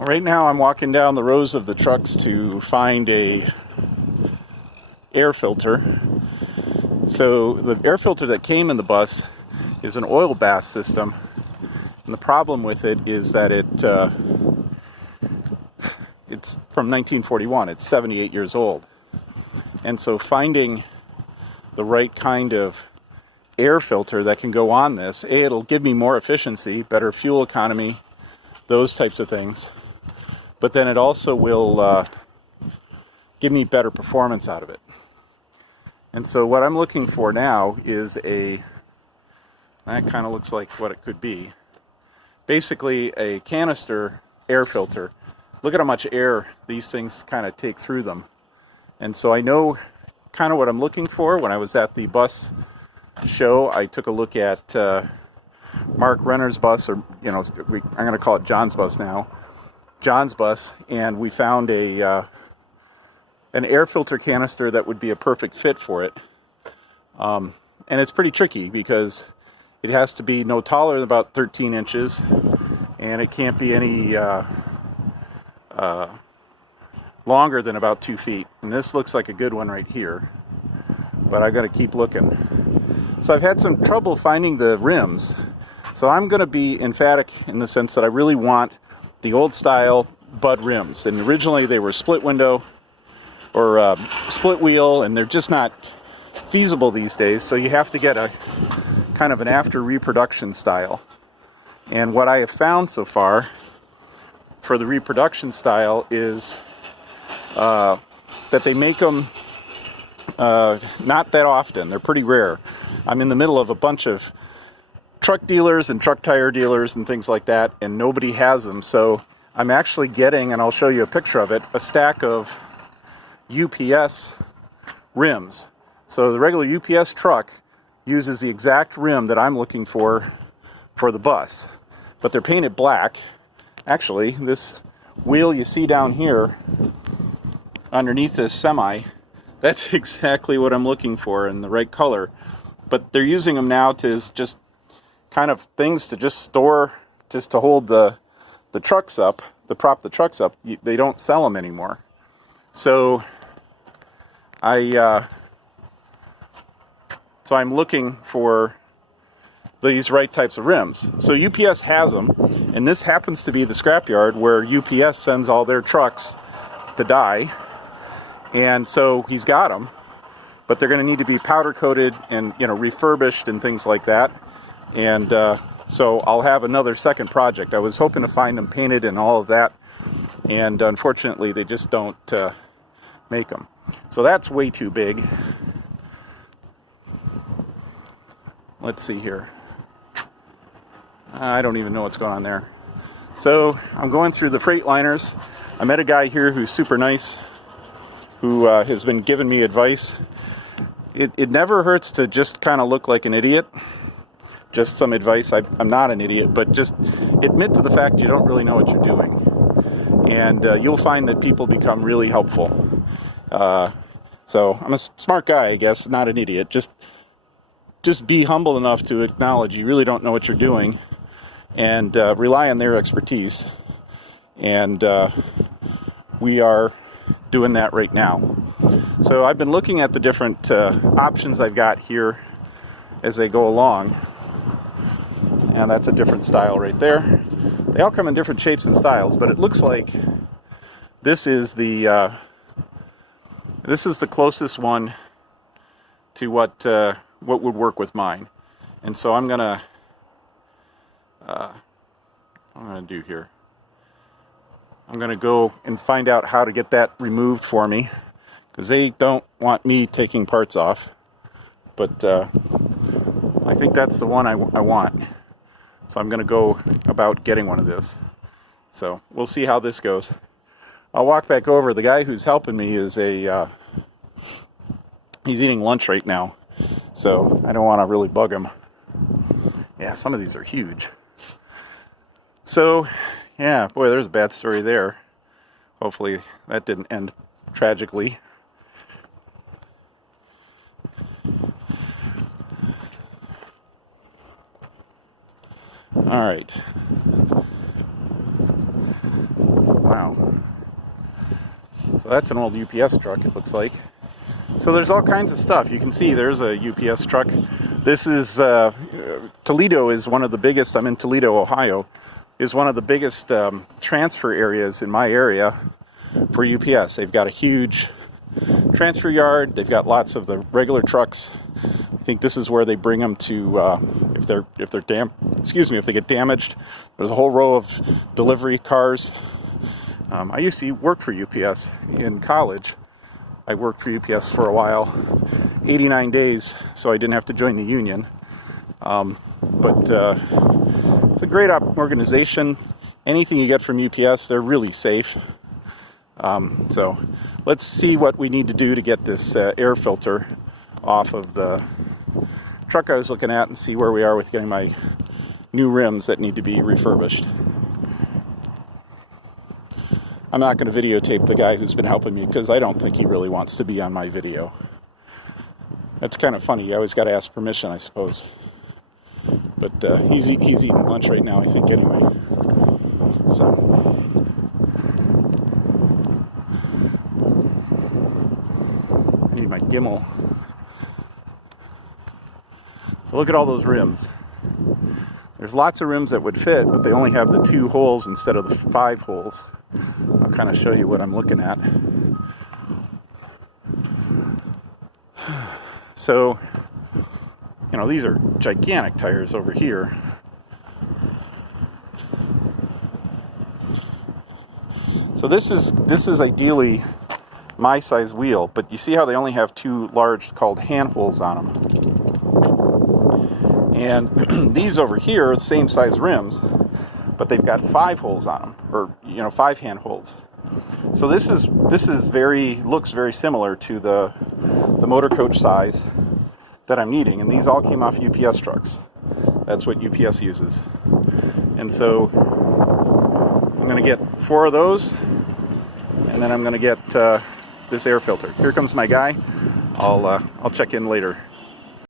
Right now I'm walking down the rows of the trucks to find a air filter. So the air filter that came in the bus is an oil bath system, and the problem with it is that it's from 1941. It's 78 years old, and so finding the right kind of air filter that can go on this, it'll give me more efficiency, better fuel economy, those types of things. But then it also will give me better performance out of it. And so what I'm looking for now is that kind of looks like what it could be. Basically a canister air filter. Look at how much air these things kind of take through them. And so I know kind of what I'm looking for. When I was at the bus show, I took a look at Mark Renner's bus, or I'm going to call it John's bus now. John's bus, and we found an air filter canister that would be a perfect fit for it. And it's pretty tricky because it has to be no taller than about 13 inches, and it can't be any longer than about 2 feet. And this looks like a good one right here, but I got to keep looking. So I've had some trouble finding the rims. So I'm going to be emphatic in the sense that I really want the old style Bud rims, and originally they were split window or split wheel, and they're just not feasible these days, so you have to get a kind of an after reproduction style. And what I have found so far for the reproduction style is that they make them not that often. They're pretty rare. I'm in the middle of a bunch of truck dealers and truck tire dealers and things like that, and nobody has them. So I'm actually getting, and I'll show you a picture of it, a stack of UPS rims. So the regular UPS truck uses the exact rim that I'm looking for the bus, but they're painted black. Actually, this wheel you see down here underneath this semi, that's exactly what I'm looking for in the right color. But they're using them now to just kind of things to just store, just to hold the trucks up, to prop the trucks up. They don't sell them anymore. So I'm looking for these right types of rims. So UPS has them, and this happens to be the scrapyard where UPS sends all their trucks to die. And so he's got them, but they're going to need to be powder coated and refurbished and things like that. And so I'll have another second project. I was hoping to find them painted and all of that, and unfortunately they just don't make them. So that's way too big. Let's see here. I don't even know what's going on there. So I'm going through the Freightliners. I met a guy here who's super nice, who has been giving me advice. It never hurts to just kind of look like an idiot. Just some advice. I'm not an idiot, but just admit to the fact you don't really know what you're doing. And you'll find that people become really helpful. So I'm a smart guy, I guess, not an idiot. Just be humble enough to acknowledge you really don't know what you're doing, and rely on their expertise. And we are doing that right now. So I've been looking at the different options I've got here as they go along. And that's a different style right there. They all come in different shapes and styles, but it looks like this is the closest one to what would work with mine. And so I'm gonna do here. I'm gonna go and find out how to get that removed for me, because they don't want me taking parts off. But I think that's the one I want. So I'm going to go about getting one of this. So we'll see how this goes. I'll walk back over. The guy who's helping me is he's eating lunch right now. So I don't want to really bug him. Yeah, some of these are huge. So, yeah, boy, there's a bad story there. Hopefully that didn't end tragically. All right. Wow. So that's an old UPS truck, it looks like. So there's all kinds of stuff. You can see there's a UPS truck. This is, Toledo is one of the biggest, I'm in Toledo, Ohio, is one of the biggest transfer areas in my area for UPS. They've got a huge transfer yard. They've got lots of the regular trucks. I think this is where they bring them to if they get damaged. There's a whole row of delivery cars. I used to work for UPS in college. I worked for UPS for a while, 89 days, so I didn't have to join the union. But it's a great organization. Anything you get from UPS, they're really safe. So let's see what we need to do to get this air filter off of the truck I was looking at and see where we are with getting my new rims that need to be refurbished. I'm not going to videotape the guy who's been helping me because I don't think he really wants to be on my video. That's kind of funny. You always got to ask permission, I suppose. But he's eating lunch right now, I think, anyway. So I need my Gimel. So look at all those rims. There's lots of rims that would fit, but they only have the 2 holes instead of the 5 holes. I'll kind of show you what I'm looking at. So, you know, these are gigantic tires over here. So this is ideally my size wheel, but you see how they only have 2 large called hand holes on them. And these over here are the same size rims, but they've got 5 holes on them, or 5 hand holes. So this is looks very similar to the motor coach size that I'm needing, and these all came off UPS trucks. That's what UPS uses. And so I'm going to get 4 of those, and then I'm going to get this air filter. Here comes my guy. I'll check in later.